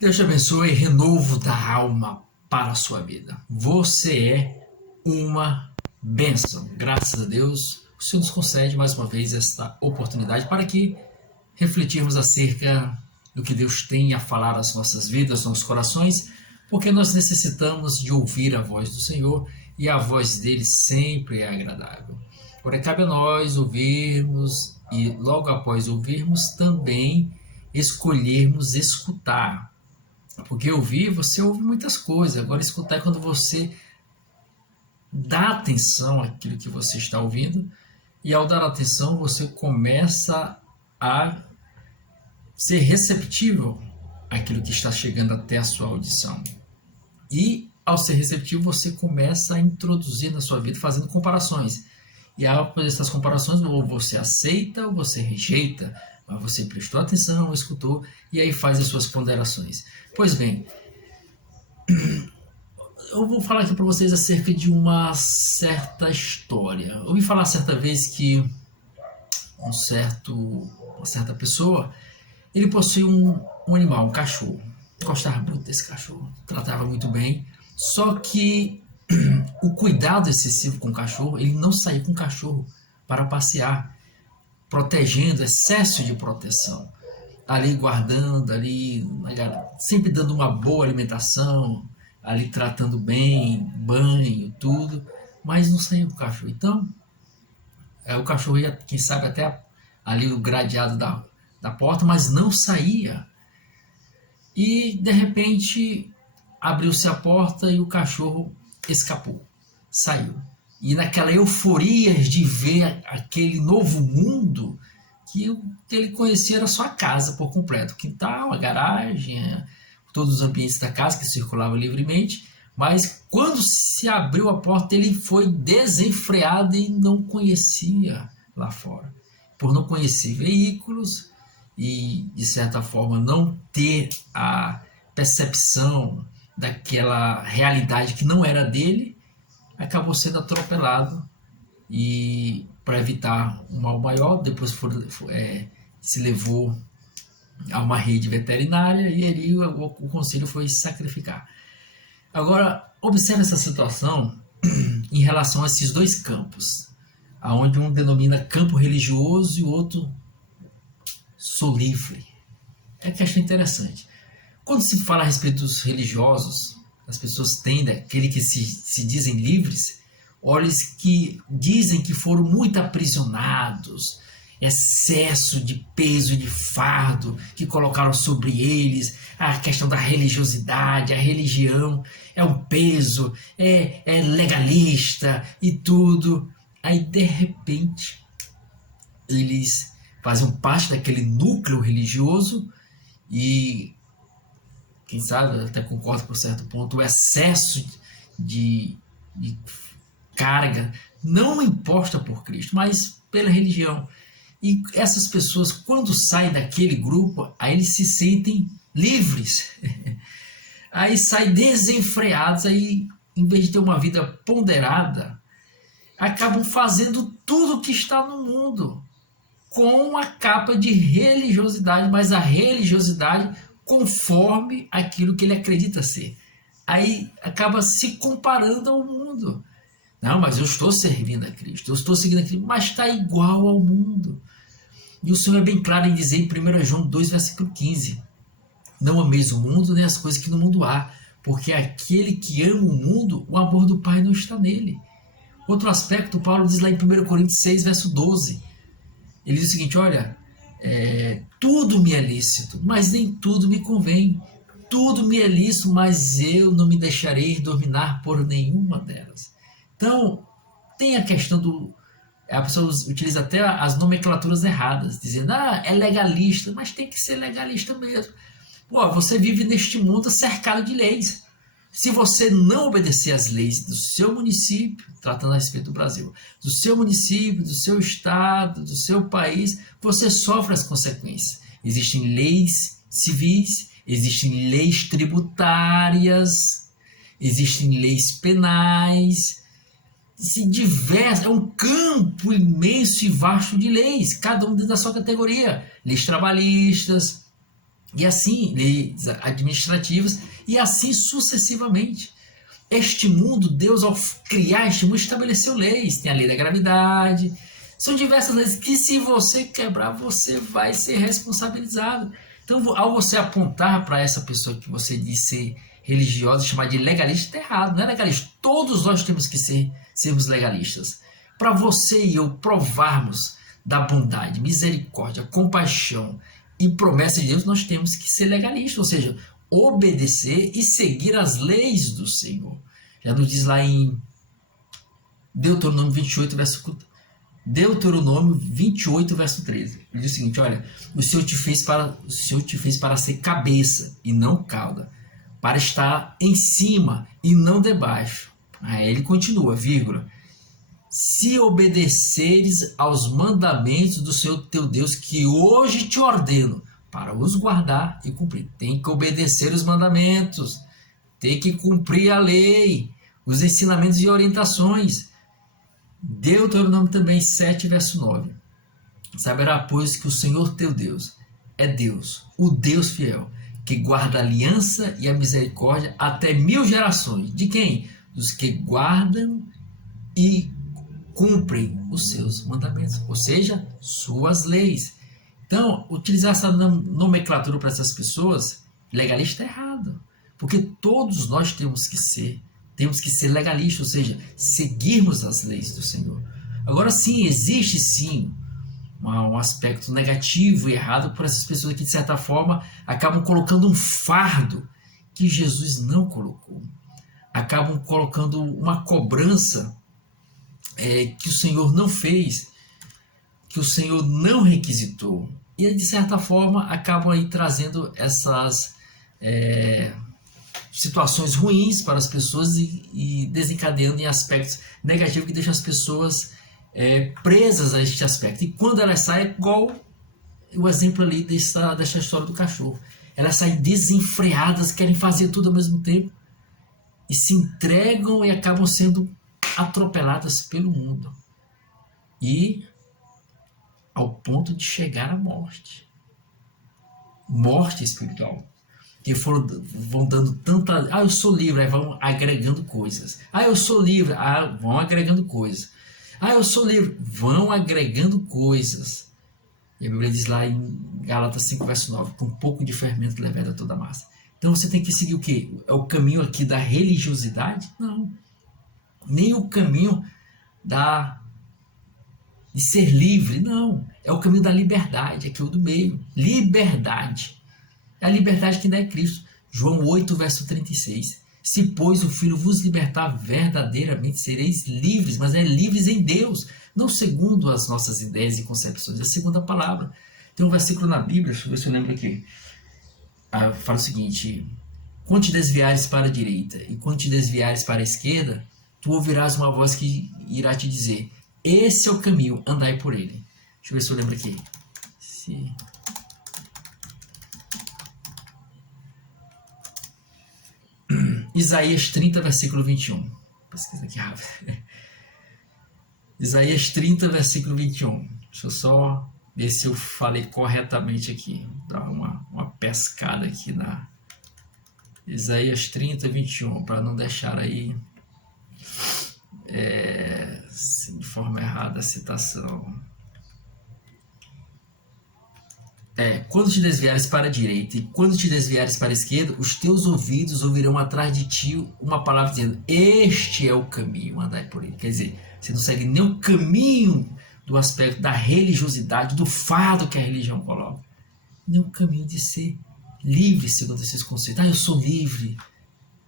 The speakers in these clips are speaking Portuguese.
Deus te abençoe, renovo da alma para a sua vida. Você é uma bênção. Graças a Deus, o Senhor nos concede mais uma vez esta oportunidade para que refletirmos acerca do que Deus tem a falar às nossas vidas, aos nossos corações, porque nós necessitamos de ouvir a voz do Senhor e a voz dele sempre é agradável. Agora cabe a nós ouvirmos e logo após ouvirmos também escolhermos escutar. Porque ouvir, você ouve muitas coisas. Agora, escutar é quando você dá atenção àquilo que você está ouvindo. E ao dar atenção, você começa a ser receptível àquilo que está chegando até a sua audição. E ao ser receptivo, você começa a introduzir na sua vida, fazendo comparações. E ao fazer essas comparações, ou você aceita ou você rejeita. Mas você prestou atenção, escutou, e aí faz as suas ponderações. Pois bem, eu vou falar aqui para vocês acerca de uma certa história. Eu ouvi falar certa vez que uma certa pessoa, ele possuía um animal, um cachorro. Gostava muito desse cachorro, tratava muito bem, só que o cuidado excessivo com o cachorro, ele não saía com o cachorro para passear, protegendo, excesso de proteção, ali guardando, ali sempre dando uma boa alimentação, ali tratando bem, banho, tudo, mas não saía com o cachorro. Então, o cachorro ia, quem sabe, até ali o gradeado da porta, mas não saía. E, de repente, abriu-se a porta e o cachorro escapou, saiu. E naquela euforia de ver aquele novo mundo, que o que ele conhecia era só a casa por completo. O quintal, a garagem, todos os ambientes da casa que circulavam livremente. Mas quando se abriu a porta, ele foi desenfreado e não conhecia lá fora. Por não conhecer veículos e, de certa forma, não ter a percepção daquela realidade que não era dele, acabou sendo atropelado e, para evitar um mal maior, depois se levou a uma rede veterinária e ali o conselho foi sacrificar. Agora, observe essa situação em relação a esses dois campos, onde um denomina campo religioso e o outro sou livre. É questão interessante. Quando se fala a respeito dos religiosos, as pessoas tendem, aquele que se dizem livres, olhos que dizem que foram muito aprisionados, excesso de peso, de fardo que colocaram sobre eles, a questão da religiosidade, a religião é um peso, é legalista e tudo. Aí, de repente, eles fazem parte daquele núcleo religioso e, quem sabe, eu até concordo por certo ponto, o excesso de carga não imposta por Cristo, mas pela religião. E essas pessoas, quando saem daquele grupo, aí eles se sentem livres. Aí saem desenfreados, aí em vez de ter uma vida ponderada, acabam fazendo tudo o que está no mundo com a capa de religiosidade, mas a religiosidade conforme aquilo que ele acredita ser. Aí acaba se comparando ao mundo. Não, mas eu estou servindo a Cristo, eu estou seguindo a Cristo, mas está igual ao mundo. E o Senhor é bem claro em dizer em 1 João 2, versículo 15, não ameis o mundo nem as coisas que no mundo há, porque aquele que ama o mundo, o amor do Pai não está nele. Outro aspecto, Paulo diz lá em 1 Coríntios 6, verso 12, ele diz o seguinte, olha, tudo me é lícito, mas nem tudo me convém. Tudo me é lícito, mas eu não me deixarei dominar por nenhuma delas. Então, tem a questão a pessoa utiliza até as nomenclaturas erradas, dizendo, é legalista, mas tem que ser legalista mesmo. Pô, você vive neste mundo cercado de leis. Se você não obedecer às leis do seu município, tratando a respeito do Brasil, do seu município, do seu estado, do seu país, você sofre as consequências. Existem leis civis, existem leis tributárias, existem leis penais, é um campo imenso e vasto de leis, cada um dentro da sua categoria. Leis trabalhistas, e assim leis administrativas, e assim sucessivamente. Este mundo, Deus, ao criar este mundo, estabeleceu leis. Tem a lei da gravidade. São diversas leis que, se você quebrar, você vai ser responsabilizado. Então, ao você apontar para essa pessoa que você diz ser religiosa, chamar de legalista, está errado. Não é legalista. Todos nós temos que sermos legalistas. Para você e eu provarmos da bondade, misericórdia, compaixão e promessa de Deus, nós temos que ser legalistas, ou seja, obedecer e seguir as leis do Senhor. Já nos diz lá em Deuteronômio 28, verso 13. Ele diz o seguinte: olha, o Senhor te fez para ser cabeça e não cauda, para estar em cima e não debaixo. Aí ele continua, vírgula, se obedeceres aos mandamentos do Senhor teu Deus, que hoje te ordeno, para os guardar e cumprir. Tem que obedecer os mandamentos, tem que cumprir a lei, os ensinamentos e orientações. Deuteronômio também 7, verso 9. Saberá, pois, que o Senhor teu Deus é Deus, o Deus fiel, que guarda a aliança e a misericórdia até 1000 gerações. De quem? Dos que guardam e cumprem os seus mandamentos, ou seja, suas leis. Então, utilizar essa nomenclatura para essas pessoas, legalista, é errado. Porque todos nós temos que ser legalistas, ou seja, seguirmos as leis do Senhor. Agora sim, existe sim um aspecto negativo e errado por essas pessoas que, de certa forma, acabam colocando um fardo que Jesus não colocou. Acabam colocando uma cobrança que o Senhor não fez, que o Senhor não requisitou. E, de certa forma, acabam aí trazendo essas situações ruins para as pessoas e desencadeando em aspectos negativos que deixam as pessoas presas a este aspecto. E quando elas saem, igual o exemplo ali dessa história do cachorro, elas saem desenfreadas, querem fazer tudo ao mesmo tempo e se entregam e acabam sendo atropeladas pelo mundo. E ao ponto de chegar à morte. Morte espiritual. Que vão dando tanta... eu sou livre, aí vão agregando coisas. Eu sou livre, vão agregando coisas. Eu sou livre, vão agregando coisas. E a Bíblia diz lá em Gálatas 5, verso 9, com um pouco de fermento leveda toda a massa. Então você tem que seguir o quê? É o caminho aqui da religiosidade? Não. Nem o caminho de ser livre, não. É o caminho da liberdade, aqui o do meio. Liberdade. É a liberdade que dá é Cristo. João 8, verso 36. Se, pois, o Filho vos libertar, verdadeiramente sereis livres, mas livres em Deus, não segundo as nossas ideias e concepções, é segundo a palavra. Tem um versículo na Bíblia, deixa eu ver se eu lembro aqui. Fala o seguinte: quando te desviares para a direita e quando te desviares para a esquerda, tu ouvirás uma voz que irá te dizer: esse é o caminho, andai por ele. Deixa eu ver se eu lembro aqui. Isaías 30, versículo 21. Pesquisa aqui rápido. Isaías 30, versículo 21. Deixa eu só ver se eu falei corretamente aqui. Dar uma pescada aqui na Isaías 30, 21, para não deixar aí de forma errada a citação. Quando te desviares para a direita e quando te desviares para a esquerda, os teus ouvidos ouvirão atrás de ti uma palavra dizendo: este é o caminho, andai por ele. Quer dizer, você não segue nem o caminho do aspecto da religiosidade, do fardo que a religião coloca, nem o caminho de ser livre segundo esses conceitos. Eu sou livre.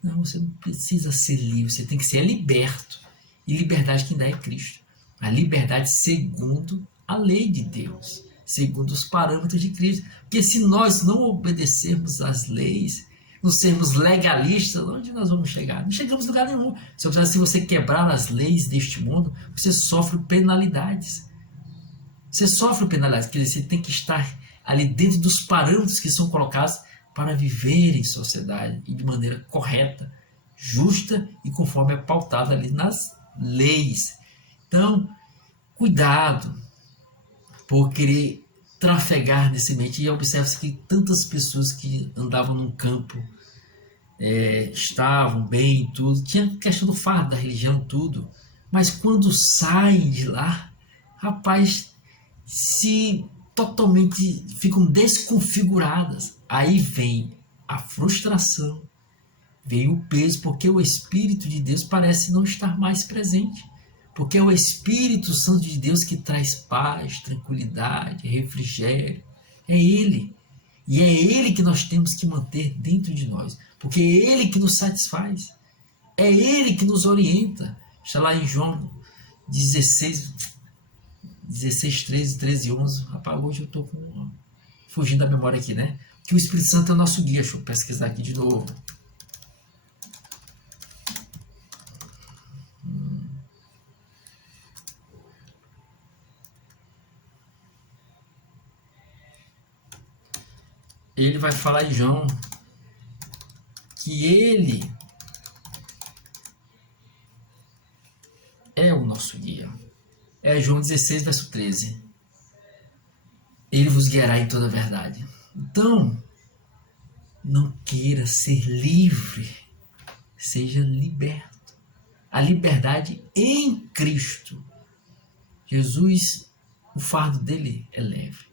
Não, você não precisa ser livre, você tem que ser liberto. E liberdade quem dá é Cristo. A liberdade segundo a lei de Deus, segundo os parâmetros de Cristo. Porque se nós não obedecermos às leis, não sermos legalistas, onde nós vamos chegar? Não chegamos a lugar nenhum. Se você quebrar as leis deste mundo, você sofre penalidades. Você sofre penalidades, quer dizer, você tem que estar ali dentro dos parâmetros que são colocados para viver em sociedade e de maneira correta, justa e conforme é pautada ali nas leis. Então, cuidado por querer trafegar nesse ambiente. E observa-se que tantas pessoas que andavam num campo estavam bem e tudo, tinha questão do fardo, da religião, tudo, mas quando saem de lá, rapaz, se totalmente ficam desconfiguradas. Aí vem a frustração, vem o peso, porque o Espírito de Deus parece não estar mais presente. Porque é o Espírito Santo de Deus que traz paz, tranquilidade, refrigério. É Ele. E é Ele que nós temos que manter dentro de nós. Porque é Ele que nos satisfaz. É Ele que nos orienta. Está lá em João 16, 13, 13 e 11. Rapaz, hoje eu estou fugindo da memória aqui, né? Que o Espírito Santo é o nosso guia. Deixa eu pesquisar aqui de novo. Ele vai falar em João que ele é o nosso guia. É João 16, verso 13. Ele vos guiará em toda a verdade. Então, não queira ser livre, seja liberto. A liberdade em Cristo. Jesus, o fardo dele é leve.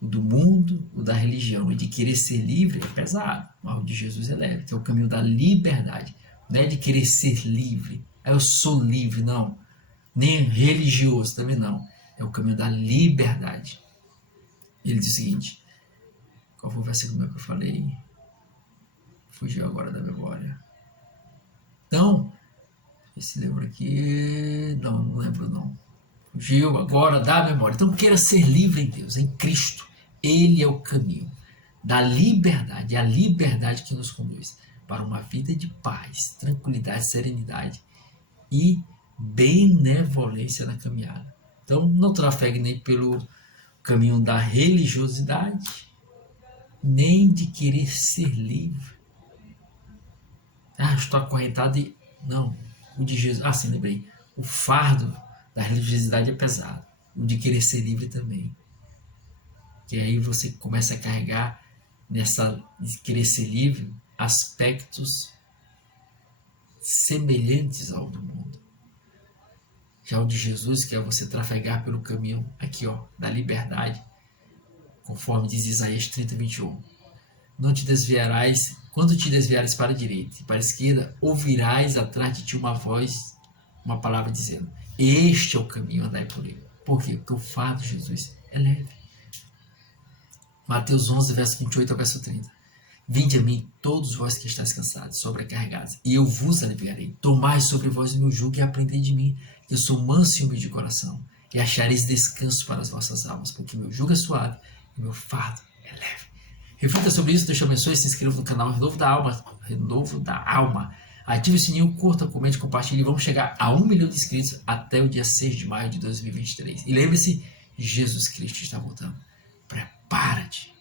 O do mundo, o da religião e de querer ser livre é pesado, mas o de Jesus é leve, que é o caminho da liberdade. Não é de querer ser livre, eu sou livre, não. Nem religioso também não. É o caminho da liberdade. Ele diz o seguinte, qual foi o versículo que eu falei? Fugiu agora da memória. Então, esse livro aqui, não lembro não. Fugiu agora da memória. Então queira ser livre em Deus, em Cristo. Ele é o caminho da liberdade, é a liberdade que nos conduz para uma vida de paz, tranquilidade, serenidade e benevolência na caminhada. Então não trafegue nem pelo caminho da religiosidade, nem de querer ser livre. Estou acorrentado e... Não, o de Jesus... sim, lembrei. O fardo da religiosidade é pesado. O de querer ser livre também. Que aí você começa a carregar nessa de querer ser livre aspectos semelhantes ao do mundo. Já o de Jesus, que é você trafegar pelo caminho aqui, da liberdade, conforme diz Isaías 30, 21. Não te desviarás, quando te desviares para a direita e para a esquerda, ouvirás atrás de ti uma voz, uma palavra dizendo, este é o caminho, andai por ele. Por quê? Porque o fardo de Jesus é leve. Mateus 11, verso 28 ao verso 30. Vinde a mim, todos vós que estáis cansados, sobrecarregados, e eu vos aliviarei. Tomai sobre vós o meu jugo e aprendei de mim, que eu sou manso e humilde de coração, e achareis descanso para as vossas almas, porque meu jugo é suave e meu fardo é leve. Reflita sobre isso, Deus te abençoe, se inscreva no canal Renovo da Alma. Renovo da Alma. Ative o sininho, curta, comente, compartilhe. Vamos chegar a 1 milhão de inscritos até o dia 6 de maio de 2023. E lembre-se, Jesus Cristo está voltando. Prepara-te.